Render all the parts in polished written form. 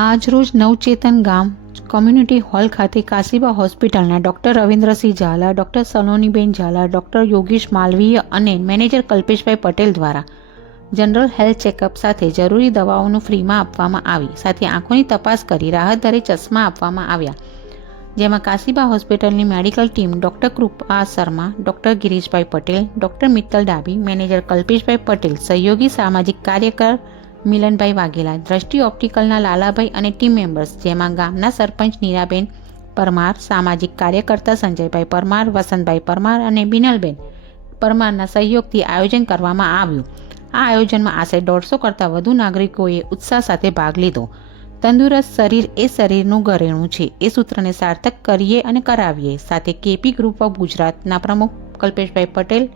આજરોજ નવચેતન ગામ community hall ખાતે કાશીબા હોસ્પિટલના doctor Ravindrasinh Zala, doctor Saloniben Zala, doctor Yogish Malviya અને મેનેજર કલ્પેશભાઈ પટેલ દ્વારા જનરલ હેલ્થ ચેકઅપ સાથે જરૂરી દવાઓનું ફ્રીમાં આપવામાં આવી. સાથે આંખોની તપાસ કરી રાહત દરે ચશ્મા આપવામાં આવ્યા. જેમાં કાશીબા હોસ્પિટલની મેડિકલ ટીમ ડૉક્ટર કૃપા શર્મા, ડૉક્ટર ગિરીશભાઈ પટેલ, ડૉક્ટર મિત્તલ ડાબી, મેનેજર કલ્પેશભાઈ પટેલ, સહયોગી સામાજિક કાર્યકર મિલનભાઈ વાઘેલા, દ્રષ્ટિ ઓપ્ટિકલના લાલાભાઈ અને ટીમ મેમ્બર્સ, જેમાં ગામના સરપંચ નીરાબેન પરમાર, સામાજિક કાર્યકર્તા સંજયભાઈ પરમાર, વસંતભાઈ પરમાર અને બિનલબેન પરમારના સહયોગથી આયોજન કરવામાં આવ્યું. આ આયોજનમાં આશરે 150 કરતાં વધુ નાગરિકોએ ઉત્સાહ સાથે ભાગ લીધો. તંદુરસ્ત શરીર એ શરીરનું ઘરેણું છે, એ સૂત્રને સાર્થક કરીએ અને કરાવીએ. સાથે કેપી ગ્રુપ ઓફ ગુજરાતના પ્રમુખ કલ્પેશભાઈ પટેલ,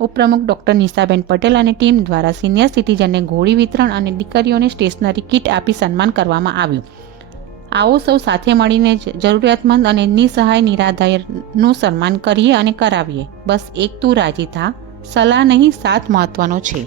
ઉપપ્રમુખ ડૉક્ટર નિશાબેન પટેલ અને ટીમ દ્વારા સિનિયર સિટીઝનને ઘોડી વિતરણ અને દીકરીઓને સ્ટેશનરી કીટ આપી સન્માન કરવામાં આવ્યું. આવો સૌ સાથે મળીને જરૂરિયાતમંદ અને નિસહાય નિરાધારનું સન્માન કરીએ અને કરાવીએ. બસ એક તું રાજી થા, સલાહ નહીં સાથ મહત્વનો છે.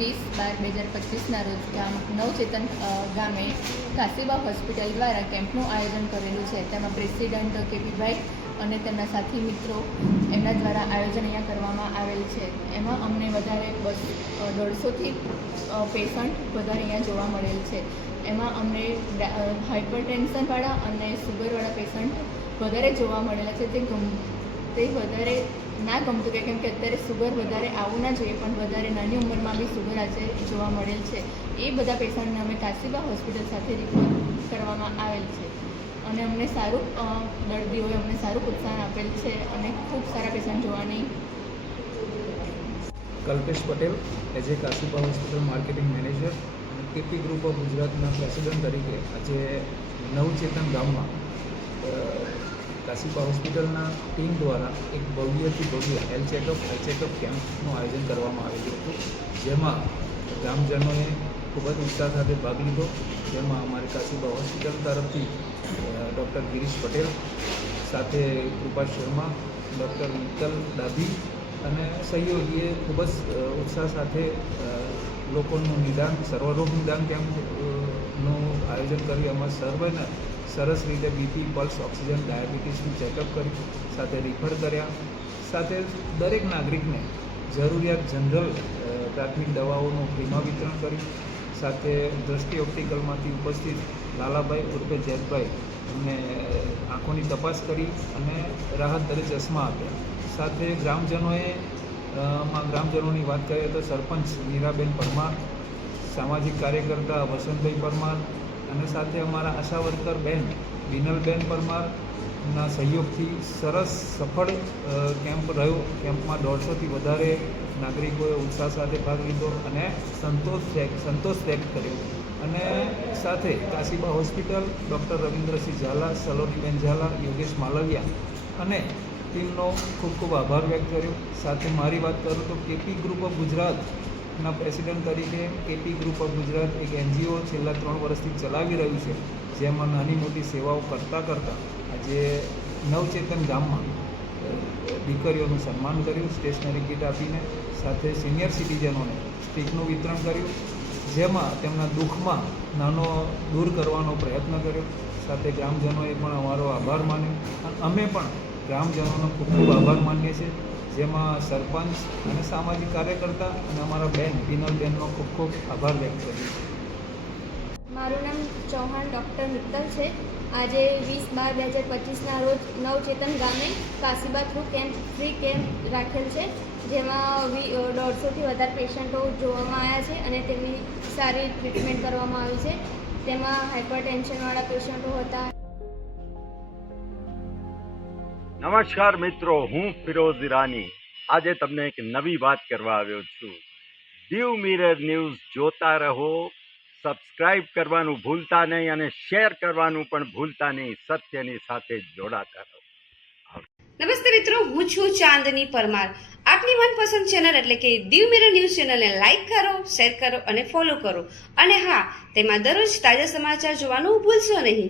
20/12/2025 રોજ ગામ નવચેતન ગામે કાશીબા હોસ્પિટલ દ્વારા કેમ્પનું આયોજન કરેલું છે. તેમાં પ્રેસિડેન્ટ કેપીભાઈ અને તેમના સાથી મિત્રો એમના દ્વારા આયોજન અહીંયા કરવામાં આવેલ છે. એમાં અમને વધારે 150થી પેશન્ટ વધારે અહીંયા જોવા મળેલ છે. એમાં અમને હાઇપરટેન્શનવાળા અને સુગરવાળા પેશન્ટ વધારે જોવા મળેલા છે. તે વધારે ના ગમતું કેમ કે અત્યારે સુગર વધારે આવવું ના જોઈએ, પણ વધારે નાની ઉંમરમાં બી સુગર આજે જોવા મળેલ છે. એ બધા પેશન્ટને અમે કાશીબા હોસ્પિટલ સાથે રિફર કરવામાં આવેલ છે અને અમને સારું દર્દીઓએ અમને સારું પ્રોત્સાહન આપેલ છે અને ખૂબ સારા પેશન્ટ જોવાની. Kalpesh Patel as a Kashiba hospital marketing manager અને કેપી ગ્રુપ ઓફ ગુજરાતના પ્રેસિડેન્ટ તરીકે આજે નવચેતન ગામમાં કાશીબા હોસ્પિટલના ટીમ દ્વારા એક ભવ્યથી ભવ્ય હેલ્થ ચેકઅપ કેમ્પનું આયોજન કરવામાં આવેલું હતું, જેમાં ગામજનોએ ખૂબ જ ઉત્સાહ સાથે ભાગ લીધો. જેમાં અમારી કાશીબા હોસ્પિટલ તરફથી ડૉક્ટર ગિરીશ પટેલ સાથે કૃપા શર્મા, ડૉક્ટર મિત્તલ ડાભી અને સહયોગીએ ખૂબ જ ઉત્સાહ સાથે લોકોનું નિદાન સર્વરોગ નિદાન કેમ્પનું આયોજન કર્યું. એમાં સર્વેને સરસ રીતે બીપી, પલ્સ, ઓક્સિજન, ડાયાબિટીસનું ચેકઅપ કરી સાથે રિફર કર્યા. સાથે દરેક નાગરિકને જરૂરિયાત જનરલ પ્રાથમિક દવાઓનું ફ્રીમાં વિતરણ કર્યું. સાથે દ્રષ્ટિ ઓપ્ટિકલમાંથી ઉપસ્થિત લાલાભાઈ ઉર્ફે જેતભાઈ એમને આંખોની તપાસ કરી અને રાહત દરે ચશ્મા આપ્યા. સાથે ગ્રામજનોની વાત કરીએ તો સરપંચ મીરાબેન પરમાર, સામાજિક કાર્યકર્તા વસંતભાઈ પરમાર અને સાથે અમારા આશા વર્કર બેન બિનલબેન પરમારના સહયોગથી સરસ સફળ કેમ્પ રહ્યો. કેમ્પમાં 150થી વધારે નાગરિકોએ ઉત્સાહ સાથે ભાગ લીધો અને સંતોષ વ્યક્ત કર્યો. અને સાથે કાશીબા હોસ્પિટલ, ડૉક્ટર રવિન્દ્રસિંહ ઝાલા, સલોનીબેન ઝાલા, યોગેશ માલવિયા અને ટીમનો ખૂબ ખૂબ આભાર વ્યક્ત કર્યો. સાથે મારી વાત કરું તો કેપી ગ્રુપ ઓફ ગુજરાતના પ્રેસિડેન્ટ તરીકે કેપી ગ્રુપ ઓફ ગુજરાત એક NGO છેલ્લા 3 વર્ષથી ચલાવી રહ્યું છે, જેમાં નાની મોટી સેવાઓ કરતાં આજે નવચેતન ગામમાં દીકરીઓનું સન્માન કર્યું સ્ટેશનરી કીટ આપીને. સાથે સિનિયર સિટીઝનોને સ્ટીકનું વિતરણ કર્યું, જેમાં તેમના દુઃખમાં નાનો દૂર કરવાનો પ્રયત્ન કર્યો. સાથે ગ્રામજનોએ પણ અમારો આભાર માન્યો અને અમે પણ ગ્રામજનોનો ખૂબ ખૂબ આભાર માનીએ છીએ, જેમાં સરપંચ અને સામાજિક કાર્યકર્તા અને અમારા બેન બિનલબેનનો ખૂબ ખૂબ આભાર વ્યક્ત કર્યો. મારું નામ ચૌહાણ ડૉક્ટર મિત્તલ છે. આજે 20/12/2025 રોજ નવચેતન ગામે કાશીબા થ્રુ ફ્રી કેમ્પ રાખેલ છે, જેમાં 150થી વધારે પેશન્ટો જોવામાં આવ્યા છે અને તેમની સારી ટ્રીટમેન્ટ કરવામાં આવી છે. તેમાં હાઇપરટેન્શનવાળા પેશન્ટો હતા. નમસ્કાર મિત્રો, હું ફિરોઝ ઈરાની આજે તમને એક નવી વાત કરવા આવ્યો છું. દીવ મિરર ન્યૂઝ જોતા રહો, સબસ્ક્રાઇબ કરવાનું ભૂલતા નહીં અને શેર કરવાનું પણ ભૂલતા નહીં. સત્યની સાથે જોડાતા રહો. નમસ્તે મિત્રો, હું છું ચાંદની પરમાર. આપની મનપસંદ ચેનલ એટલે કે દીવ મિરર ન્યૂઝ ચેનલને લાઈક કરો, શેર કરો અને ફોલો કરો. અને હા, તેમાં દરરોજ તાજા સમાચાર જોવાનું ભૂલશો નહીં.